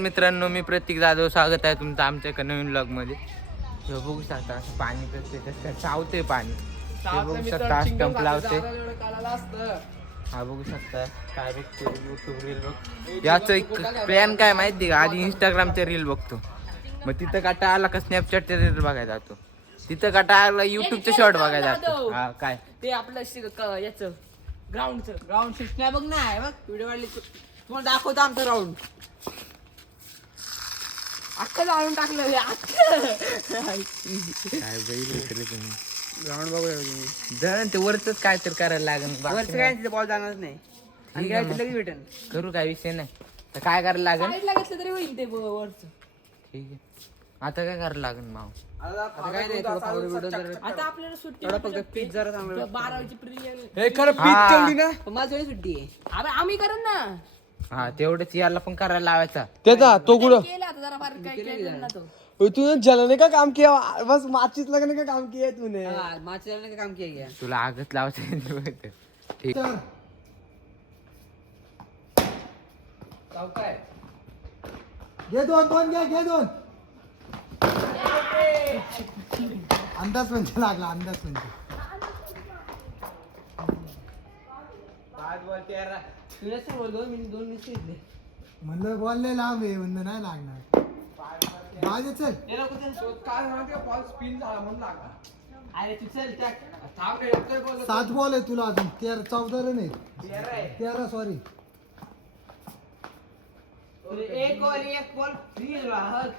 मित्रांनो, मी प्रतीक जाधव, स्वागत आहे तुमचं आमच्या एका नवीन ब्लॉग मध्ये. बघू शकता असं पाणी कसं चावते पाणी. बघू शकता स्टंप लावते. हा बघू शकता काय बघतो युट्यूब रील बघ. याचं एक प्लॅन काय माहिती का, आधी इंस्टाग्रामच्या रील बघतो, मग तिथं काटा आला का स्नॅपचॅटच्या रील बघायला जातो, तिथं काटा आला युट्यूबचे शॉर्ट बघायला जातो. हा काय ते आपलं याचं ग्राउंड शिकण्या बघ ना, बघ व्हिडिओ वाढली तुम्हाला दाखवतो आमचं ग्राउंड अख्खं जाळून टाकलं. काय बैल तुम्ही ग्राउंड बघूया जण ते वरच काय तर करायला लागेल. वरचं काय तिथे बॉल जाणारच नाही आणि काय लगेच भेटेल. करू काय विषय नाही, तर काय करायला लागेल. साईडला घेतलं तरी होईल ते वरचं. ठीक आहे, आता काय करायला लागेल माव. आता काय नाही, आता आपल्याला सुट्टी फक्त पीच जरा चांगलं 12वीची प्री हे खरं पीच तेवढी ना, माझी वेळी सुट्टी आहे. आम्ही करू ना. हा तेवढंच याला पण करायला लावायचा. त्याचा तो कुठं केलं आता जरा फार काय केलं ना तो. तूने जलने का काम किया, बस माचिस लगने का काम किया तूने. मागच्या वेळेला काय काम केलं गया. तुला आगत लावायचं. ठीक घे दोन घे दोन. अंदाज म्हणजे लागला, अंदाज म्हणजे. तुला सर बोल 2 मिनिट घेतले. म्हणलं बॉल लय लांब आहे, म्हणलं नाही लागणार. बाजे चल. अरे तू चल 7 बॉल आहे तुला अजून, 14 रन आहे. 13 सॉरी. एक बॉल फ्री राहत.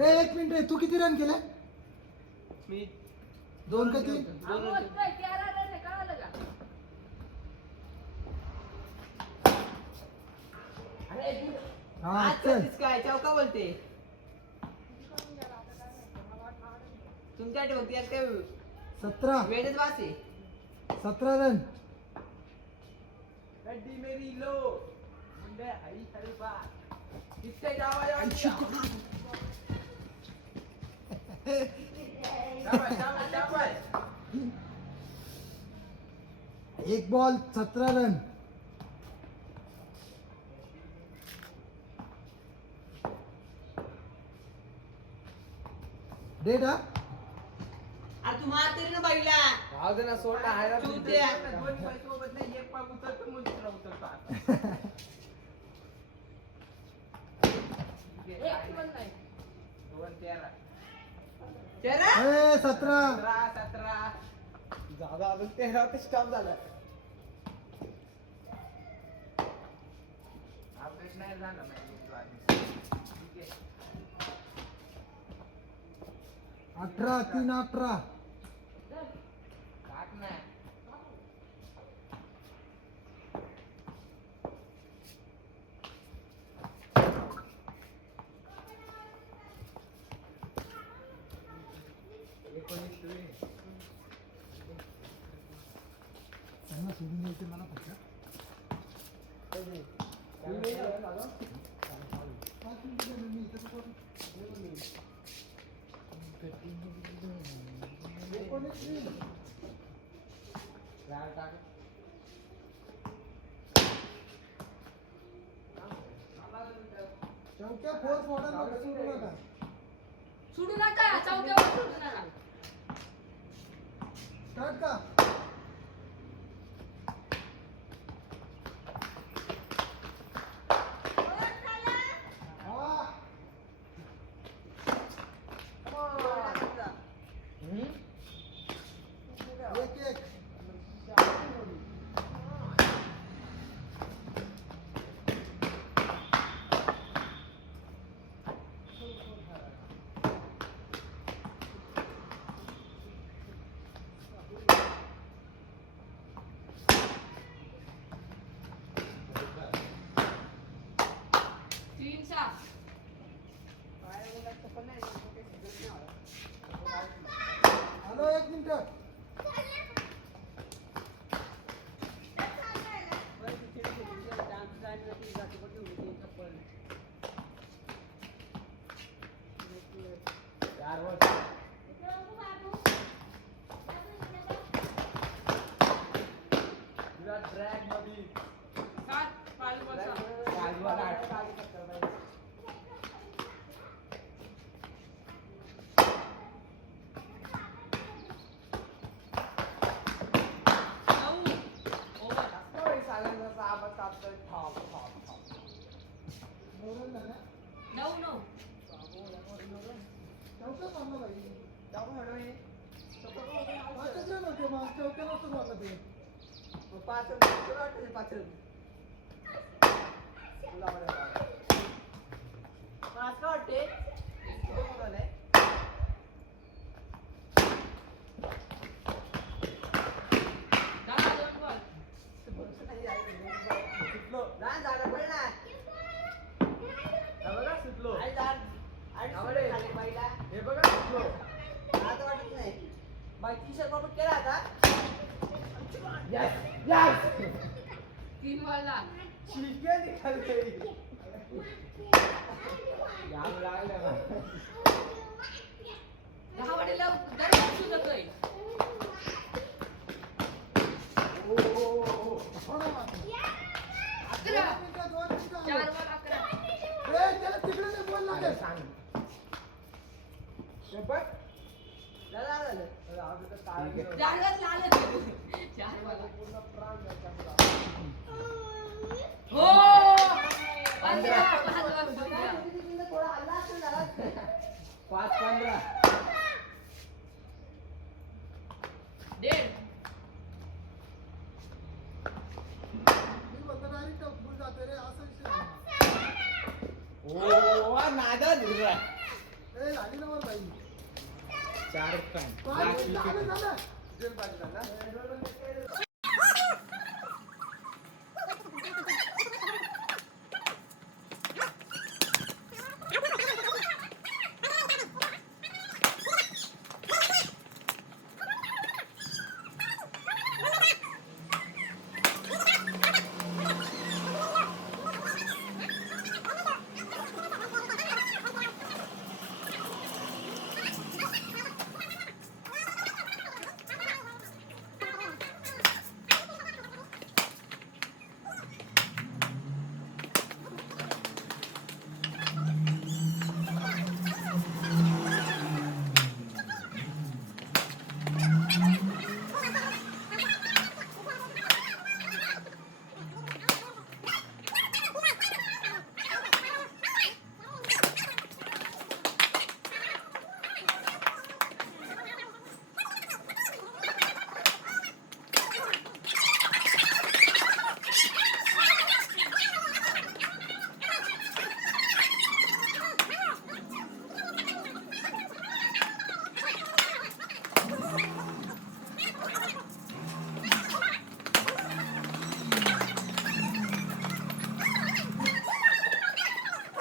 1 मिनिट रे, तू किती रन केले? मी 2 का 3? हा चल. काय चौका बोलते तुमच्या बघते काय 17 वेळेच वासे 17 रन. मेरी लो मुंडे आई हरी बा कितने जावा एक बॉल 17 रन. डेट हा. अरे तू मारते ना बाईला राहू दे ना, सोडला आहे ना तू ते एक पाग उतरतो मग दुसरा उतरतो. तेरा 17. 17 दादा अजून 13 ते स्टॉप झाला. अपडेट नाही झालं. 18 3 18. काट नाही. त्यांना सोडून द्यायचे मला फक्त. चौक्या फोर सोडा, सोडू नका चौक्यावर सोडू नका. स्टार्ट का. Hello 1 minute. ड्रॅग मध्ये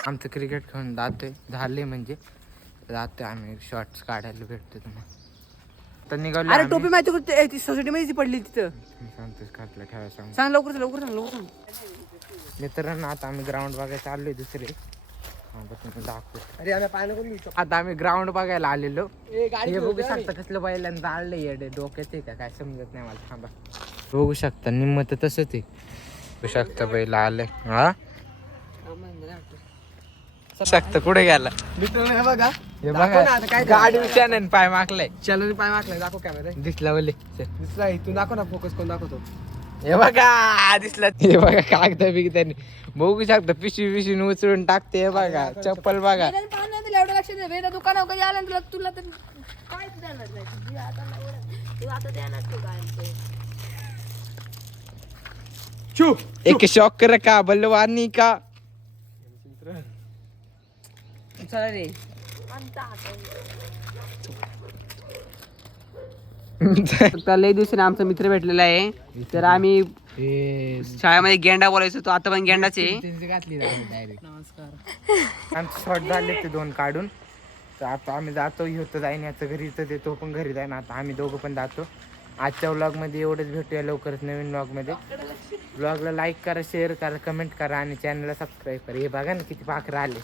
आमचं क्रिकेट खेळून जातोय झाले म्हणजे जातोय आम्ही शॉर्ट्स काढायला भेटतो तुम्हाला तर निघालो अरे टोपी माहिती कुठे ती सोसायटी मध्ये पडली तिथं सांगतोच खातला खेळायला सांग सांग लवकर सांग मित्रांनो आता आम्ही ग्राउंड बघायला चाललोय दुसरे दाखवतो अरे आम्ही पाणी कोण घेऊ आता आम्ही ग्राउंड बघायला आलेलो गाडी हे बघू शकता कसलं बैलांना जाळलंय येडे डोक्यात आहे का काय समजत नाही मला थांबा बघू शकता निम्म तर तसंच आहे बघू शकता बैल आलंय हा शकता कुठे गेला मित्रांनो हे बघा हे दाखव बघा ना आता काय गाडी उशाने पाय मागलाय चॅनल पाय मागलाय दाखव कॅमेरा दिसला बोले दिसला तू दाखव ना फोकस करून दाखवतो हे बघा दिसला हे बघा कागद बिगदानी बघू शकता पिशवी उचलून टाकते हे बघा चप्पल बघा एवढं लक्ष दे दुकान कधी आलं तुला तुला तर काय देणार नाही तू आता देणार तू काय एक शौक रखा बलवानी का चला रे लय दिवसाने आमचा मित्र भेटलेला आहे तर आम्ही शाळेमध्ये गेंडा बोलायचो तो आता पण गेंडाच आहे नमस्कार आमचे शॉर्ट झाले ते 2 काढून तर आता आम्ही जातो होतं जाईन याचं घरी तर तो पण घरी जाईन आता आम्ही दोघं पण जातो आजच्या व्लॉगमध्ये एवढंच भेटूया लवकरच नवीन व्लॉगमध्ये व्लॉगला लाईक करा शेअर करा कमेंट करा आणि चॅनलला सबस्क्राईब करा हे बघा ना किती पाखरं आले